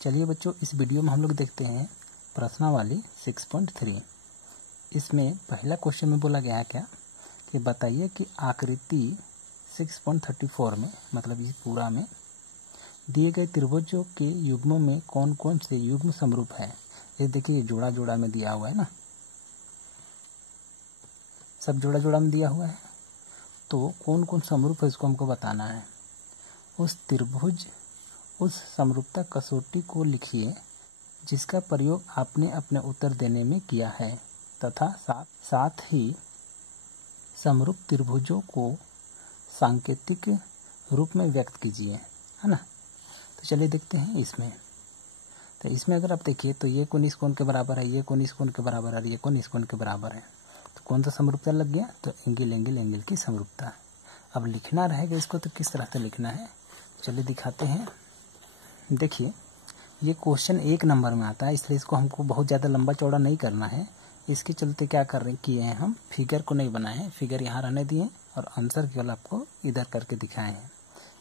चलिए बच्चों, इस वीडियो में हम लोग देखते हैं प्रश्नावली 6.3। इसमें पहला क्वेश्चन में बोला गया है क्या कि बताइए कि आकृति 6.34 में, मतलब इस पूरा में दिए गए त्रिभुजों के युग्मों में कौन कौन से युग्म समरूप है। ये देखिए, ये जोड़ा जोड़ा में दिया हुआ है ना, सब जोड़ा जोड़ा में दिया हुआ है। तो कौन कौन समरूप है इसको हमको बताना है। उस त्रिभुज उस समरूपता कसौटी को लिखिए जिसका प्रयोग आपने अपने उत्तर देने में किया है तथा साथ ही समरूप त्रिभुजों को सांकेतिक रूप में व्यक्त कीजिए, है ना। तो चलिए देखते हैं इसमें। तो इसमें अगर आप देखिए तो ये कोण इस कोण के बराबर है, ये कोण इस कोण के बराबर है, ये कोण इस कोण के बराबर है। तो कौन सा समरूपता लग गया, तो एंगल एंगल एंगल की समरूपता। अब लिखना रहेगा इसको, तो किस तरह से लिखना है चलिए दिखाते हैं। देखिए, ये क्वेश्चन 1 नंबर में आता है, इसलिए इसको हमको बहुत ज़्यादा लंबा चौड़ा नहीं करना है। इसके चलते क्या किए हैं, हम फिगर को नहीं बनाए हैं, फिगर यहाँ रहने दिए और आंसर केवल आपको इधर करके दिखाए हैं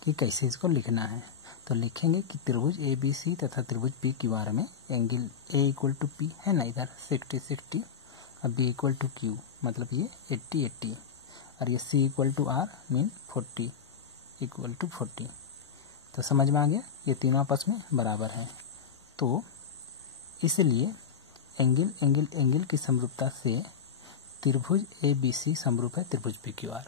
कि कैसे इसको लिखना है। तो लिखेंगे कि त्रिभुज ABC तथा त्रिभुज PQR में एंगल A = P है ना, इधर 60-60 और B = Q, मतलब ये 80-80 और ये C = R मीन 40 = 40। तो समझ में आ गया, ये तीनों आपस में बराबर है। तो इसलिए एंगल एंगल एंगल की समरूपता से त्रिभुज ABC समरूप है त्रिभुज PQR।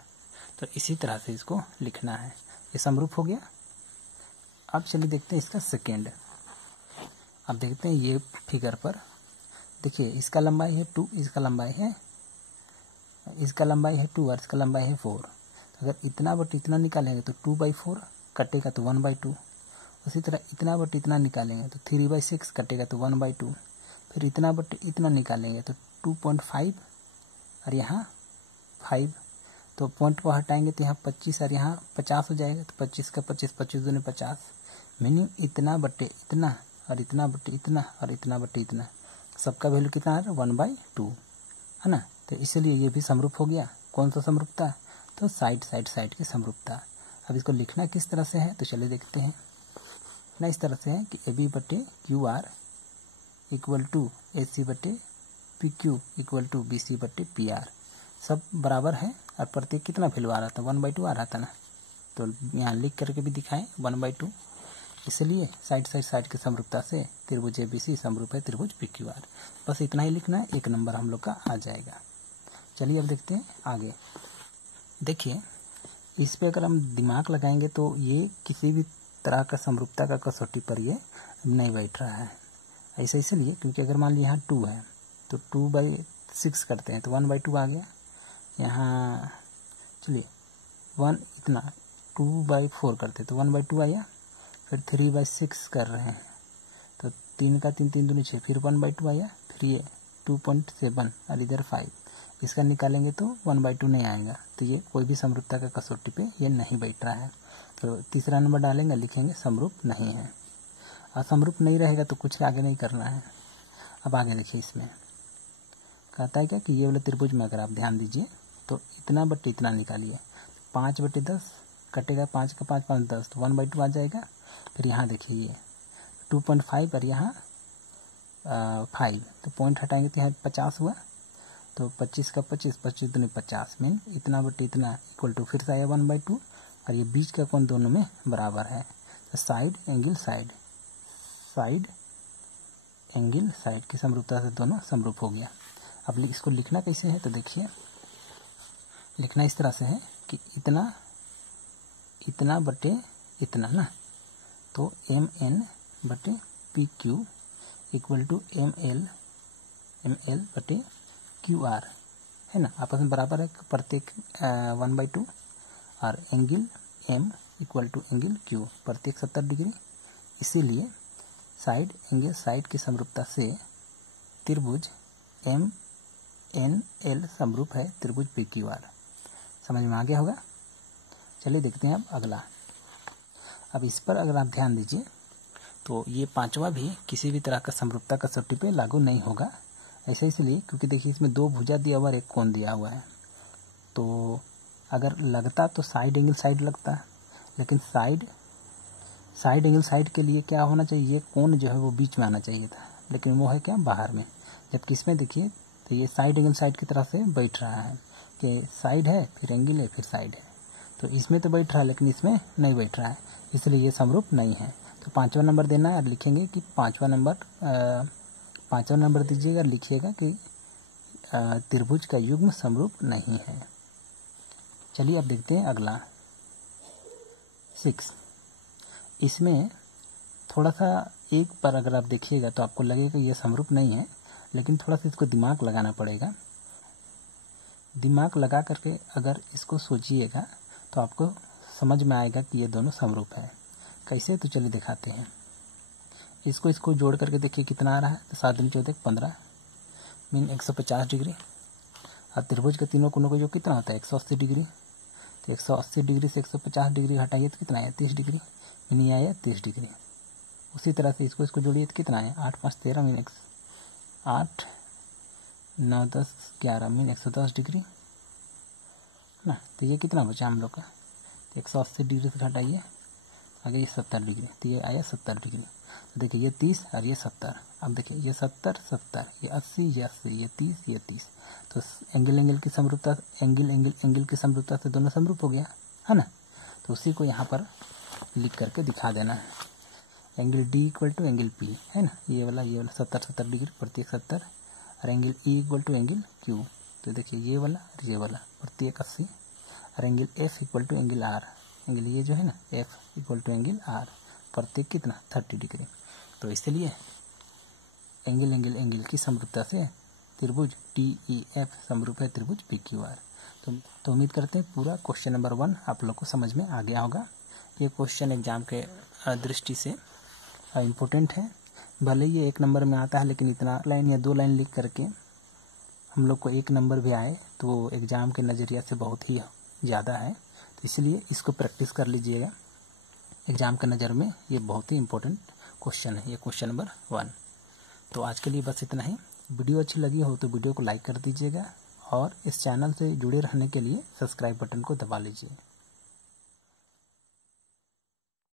तो इसी तरह से इसको लिखना है। ये समरूप हो गया। अब चलिए देखते हैं इसका सेकेंड। अब देखते हैं ये फिगर पर, देखिए इसका लंबाई है 2, इसका लंबाई है 2 और इसका लंबाई है 4। तो अगर इतना बट इतना निकालेंगे तो 2/4 कटेगा तो 1/2। उसी तरह इतना बट इतना निकालेंगे तो 3/6 कटेगा तो 1/2। फिर इतना बट इतना निकालेंगे तो 2.5 और यहाँ 5। तो पॉइंट को हटाएंगे तो यहाँ 25 और यहाँ 50 हो जाएगा। तो 25 का 25, 25 दूनी 50, मीनिंग इतना बटे इतना और इतना बटे इतना और इतना बटे इतना, सबका वैल्यू कितना है 1/2, है ना। तो इसलिए ये भी समरूप हो गया। कौन सा समरूपता, तो साइड की समरूपता। अब इसको लिखना किस तरह से है तो चलिए देखते हैं ना। इस तरह से है कि AB/QR = AC/PQ = BC/PR। सब बराबर है और प्रत्येक कितना वैल्यू आ रहा था, 1/2 आ रहा था ना। तो यहाँ लिख करके भी दिखाएं 1/2। इसलिए साइड की समरूपता से त्रिभुज ABC समरूप है त्रिभुज PQR। बस इतना ही लिखना है, 1 नंबर हम लोग का आ जाएगा। चलिए अब देखते हैं आगे। देखिए, इस पे अगर हम दिमाग लगाएंगे तो ये किसी भी तरह का समरूपता का कसौटी पर ये नहीं बैठ रहा है। ऐसा इसलिए क्योंकि अगर मान लीजिए यहाँ 2 है तो 2/6 करते हैं तो 1/2 आ गया। यहाँ चलिए 1 इतना 2/4 करते तो 1/2 आया। फिर 3/6 कर रहे हैं तो 3 का 3, 3 दूनी 6, फिर 1/2 आया। फिर ये 2.7 और इधर 5, इसका निकालेंगे तो 1/2 नहीं आएगा। तो ये कोई भी समरूपता का कसौटी पे ये नहीं बैठ रहा है। तो तीसरा नंबर डालेंगे, लिखेंगे समरूप नहीं है। असमरूप नहीं रहेगा तो कुछ आगे नहीं करना है। अब आगे देखिए, इसमें कहता है क्या कि ये वाले त्रिभुज में अगर आप ध्यान दीजिए तो इतना बटे इतना निकालिए, 5/10 कटेगा, 5 का 5, 5 10 तो 1/2 आ जाएगा। फिर यहाँ देखिए ये 2.5 और यहाँ 5, तो पॉइंट हटाएंगे तो यहाँ 50 हुआ। तो 25 का 25, 25 दूनी 50, मीन इतना बटे इतना = फिर से आया 1/2 और ये बीच का कोण दोनों में बराबर है। तो साइड एंगल साइड की समरूपता से दोनों समरूप हो गया। अब इसको लिखना कैसे है तो देखिए, लिखना इस तरह से है कि इतना बटे इतना ना, तो MN/PQ = ML/QR, है ना, आपस में बराबर है, प्रत्येक 1/2 और एंगल M = एंगल Q प्रत्येक 70 डिग्री। इसीलिए साइड एंगल साइड की समरूपता से त्रिभुज MNL समरूप है त्रिभुज PQR। समझ में आ गया होगा। चलिए देखते हैं अब अगला। अब इस पर अगर आप ध्यान दीजिए तो ये 5वां भी किसी भी तरह का समरूपता कसौटी पे लागू नहीं होगा। ऐसा इसलिए क्योंकि देखिए इसमें 2 भुजा दिया हुआ और 1 कोण दिया हुआ है। तो अगर लगता तो साइड एंगल साइड लगता, लेकिन साइड साइड एंगल साइड के लिए क्या होना चाहिए, ये कोण जो है वो बीच में आना चाहिए था, लेकिन वो है क्या, बाहर में। जबकि इसमें देखिए तो ये साइड एंगल साइड की तरह से बैठ रहा है कि साइड है फिर एंगल है फिर साइड है, तो इसमें तो बैठ रहा है लेकिन इसमें नहीं बैठ रहा है, इसलिए ये समरूप नहीं है। तो 5वां नंबर देना है और लिखेंगे कि 5वां नंबर दीजिएगा और लिखिएगा कि त्रिभुज का युग्म समरूप नहीं है। चलिए अब देखते हैं अगला 6। इसमें थोड़ा सा एक बार अगर आप देखिएगा तो आपको लगेगा ये समरूप नहीं है, लेकिन थोड़ा सा इसको दिमाग लगाना पड़ेगा। दिमाग लगा करके अगर इसको सोचिएगा तो आपको समझ में आएगा कि ये दोनों समरूप है। कैसे, तो चलिए दिखाते हैं। इसको जोड़ करके देखिए कितना आ रहा है, तो 7 दूनी 14 15 मीन 150 डिग्री। और त्रिभुज के तीनों कोनों को जो कितना होता है 180 डिग्री, तो 180 डिग्री से 150 डिग्री हटाइए तो कितना आया 30 डिग्री, मीन ये आया 30 डिग्री। उसी तरह से इसको जोड़िए तो कितना आया 8 5 13 मीन 8 9 10 11 मीन 110 डिग्री ना। तो ये कितना बचा हम लोग का, 180 डिग्री से हटाइए आगे ये 70 डिग्री, तो ये आया 70 डिग्री। तो देखिए ये 30 और ये 70। अब देखिए ये 70 70, ये 80 ये 80, ये 30 ये 30। तो एंगल की समरूपता, एंगल की समरूपता से दोनों समरूप हो गया है ना। तो उसी को यहाँ पर लिख करके दिखा देना है। Angle D equal to angle P है ना, ये वाला 70 डिग्री प्रत्येक 70, और angle E equal to angle Q. तो देखिए ये वाला और ये वाला प्रत्येक 80, और angle F equal to angle R, angle ये जो है ना F equal to angle R प्रत्येक कितना 30 डिग्री। तो इसलिए एंगल की समरूपता से त्रिभुज TEF समरूप है त्रिभुज PQR। तो उम्मीद करते हैं पूरा क्वेश्चन नंबर 1 आप लोग को समझ में आ गया होगा। ये क्वेश्चन एग्जाम के दृष्टि से इम्पोर्टेंट है। भले ये 1 नंबर में आता है, लेकिन इतना लाइन या 2 लाइन लिख करके हम लोग को 1 नंबर भी आए तो वो एग्ज़ाम के नज़रिया से बहुत ही ज़्यादा है। तो इसलिए इसको प्रैक्टिस कर लीजिएगा। एग्ज़ाम के नज़र में ये बहुत ही इम्पोर्टेंट क्वेश्चन है, ये क्वेश्चन नंबर 1। तो आज के लिए बस इतना ही। वीडियो अच्छी लगी हो तो वीडियो को लाइक कर दीजिएगा, और इस चैनल से जुड़े रहने के लिए सब्सक्राइब बटन को दबा लीजिए।